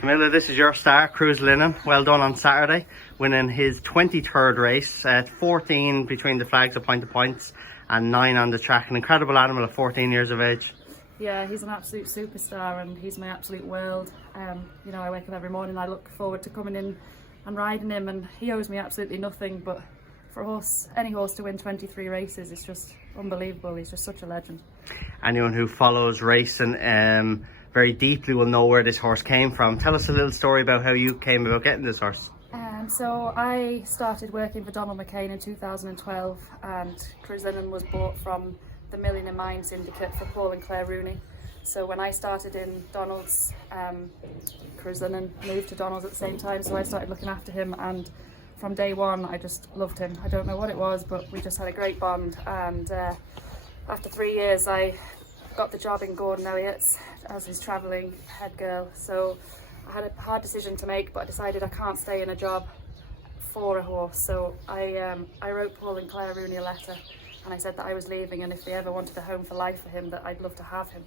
Camilla, this is your star, Kruzhlinin. Well done on Saturday, winning his 23rd race, 14 between the flags of point to points and 9 on the track. An incredible animal at 14 years of age. Yeah, he's an absolute superstar and he's my absolute world. I wake up every morning, I look forward to coming in and riding him, and he owes me absolutely nothing, but for a horse, any horse to win 23 races, it's just unbelievable. He's just such a legend. Anyone who follows racing very deeply will know where this horse came from. Tell us a little story about how you came about getting this horse. So I started working for Donald McCain in 2012, and Kruzhlinin was bought from the Millionaire Mine Syndicate for Paul and Claire Rooney. So when I started in Donald's, Kruzhlinin moved to Donald's at the same time, so I started looking after him, and from day one I just loved him. I don't know what it was, but we just had a great bond, and after 3 years I got the job in Gordon Elliott's as his travelling head girl. So I had a hard decision to make, but I decided I can't stay in a job for a horse. So I wrote Paul and Claire Rooney a letter, and I said that I was leaving, and if they ever wanted a home for life for him, that I'd love to have him.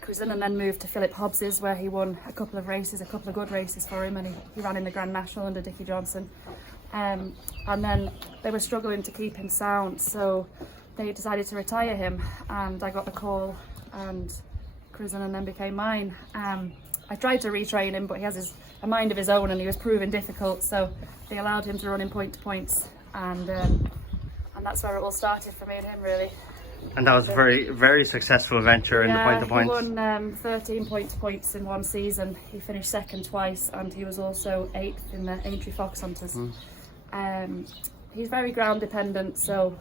Kruzhlinin then moved to Philip Hobbs's, where he won a couple of good races for him, and he ran in the Grand National under Dickie Johnson. And then they were struggling to keep him sound, so they decided to retire him, and I got the call, and Kruzhlinin then became mine. I tried to retrain him, but he has a mind of his own, and he was proving difficult, so they allowed him to run in point to points, and that's where it all started for me and him, really. And that was a very, very successful venture in the point to points. He won 13 point to points in one season. He finished second twice, and he was also 8th in the Aintree Fox Hunters. He's very ground dependent, so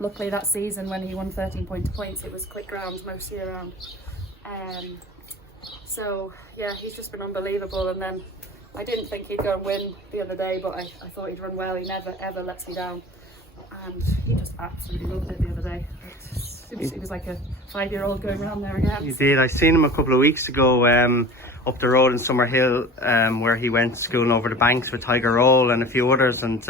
luckily that season when he won 13 point to points, it was quick ground most year round. So yeah, he's just been unbelievable. And then I didn't think he'd go and win the other day, but I thought he'd run well. He never ever lets me down, and he just absolutely loved it the other day. It was like a 5-year-old going around there again. He did. I seen him a couple of weeks ago up the road in Summerhill, where he went schooling over the banks with Tiger Roll and a few others, and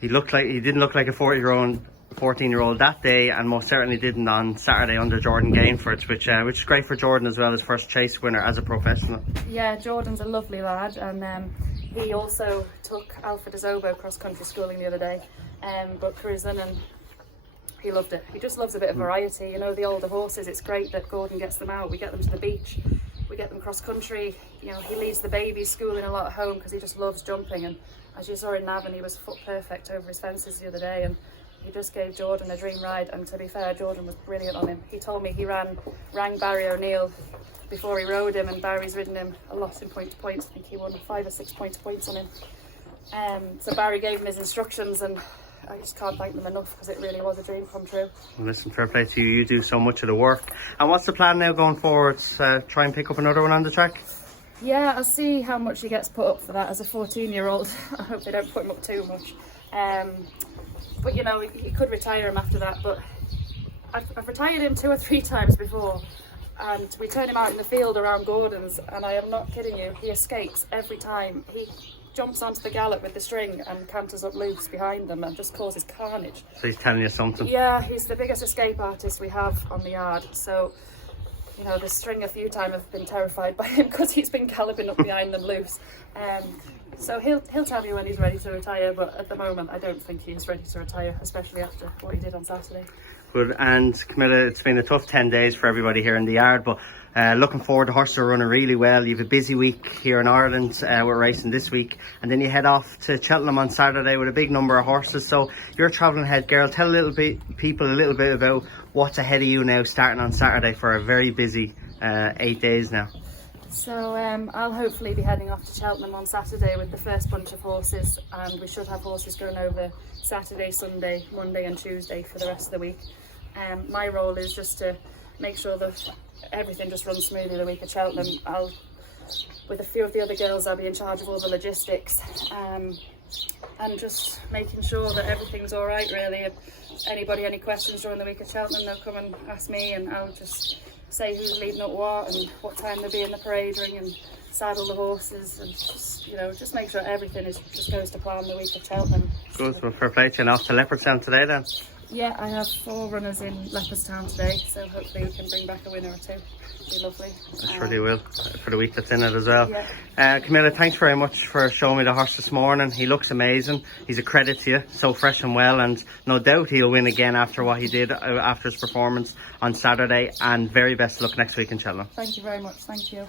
he didn't look like a 14-year-old that day, and most certainly didn't on Saturday under Jordan Gainford, which is great for Jordan as well, his first chase winner as a professional. Yeah, Jordan's a lovely lad, and he also took Alfred Azobo cross-country schooling the other day, but Kruzhlinin, he loved it. He just loves a bit of variety. You know, the older horses, it's great that Gordon gets them out. We get them to the beach, we get them cross-country. You know, he leaves the babies schooling a lot at home because he just loves jumping, and as you saw in Navan, he was foot perfect over his fences the other day, and he just gave Jordan a dream ride. And to be fair, Jordan was brilliant on him. He told me he rang Barry O'Neill before he rode him, and Barry's ridden him a lot in point to points. I think he won 5 or 6 point to points on him. So Barry gave him his instructions, and I just can't thank them enough, because it really was a dream come true. Well, listen, fair play to you. You do so much of the work. And what's the plan now going forward? Try and pick up another one on the track? Yeah, I'll see how much he gets put up for that as a 14-year-old. I hope they don't put him up too much. But you know, he could retire him after that. But I've retired him 2 or 3 times before, and we turn him out in the field around Gordon's, and I am not kidding you, he escapes every time. He jumps onto the gallop with the string and canters up loose behind them and just causes carnage. So he's telling you something? Yeah, he's the biggest escape artist we have on the yard. So, you know, the string a few times have been terrified by him because he's been galloping up behind them loose. So he'll tell me when he's ready to retire, but at the moment I don't think he is ready to retire, especially after what he did on Saturday. Good. And Camilla, it's been a tough 10 days for everybody here in the yard, but looking forward, the horses are running really well. You have a busy week here in Ireland. We're racing this week, and then you head off to Cheltenham on Saturday with a big number of horses. So you're a travelling head girl. Tell people a little bit about what's ahead of you now, starting on Saturday for a very busy 8 days now. So I'll hopefully be heading off to Cheltenham on Saturday with the first bunch of horses, and we should have horses going over Saturday, Sunday, Monday and Tuesday for the rest of the week. My role is just to make sure that everything just runs smoothly the week at Cheltenham. With a few of the other girls, I'll be in charge of all the logistics, and just making sure that everything's all right, really. If anybody any questions during the week at Cheltenham, they'll come and ask me, and I'll just say who's leading up what and what time they'll be in the parade ring, and saddle the horses, and just make sure everything just goes to plan the week at Cheltenham. Good. Well, fair play to you. And off to Leopardstown today then. Yeah, I have 4 runners in Leopardstown today, so hopefully we can bring back a winner or 2. Be lovely. I surely will, for the week that's in it as well. Yeah. Camilla, thanks very much for showing me the horse this morning. He looks amazing. He's a credit to you, so fresh and well, and no doubt he'll win again after what he did after his performance on Saturday. And very best of luck next week in Cheltenham. Thank you very much. Thank you.